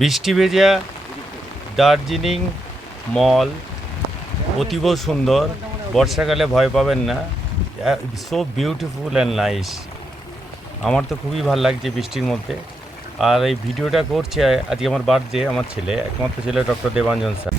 বৃষ্টি ভেজা দার্জিলিং মল অতীব সুন্দর। বর্ষাকালে ভয় পাবেন না। সো বিউটিফুল অ্যান্ড নাইস আমার তো খুবই ভালো লাগছে বৃষ্টির মধ্যে। আর এই ভিডিওটা করছে আজকে আমার বার্থডে আমার ছেলে, একমাত্র ছেলে ডক্টর দেবাঞ্জন স্যার।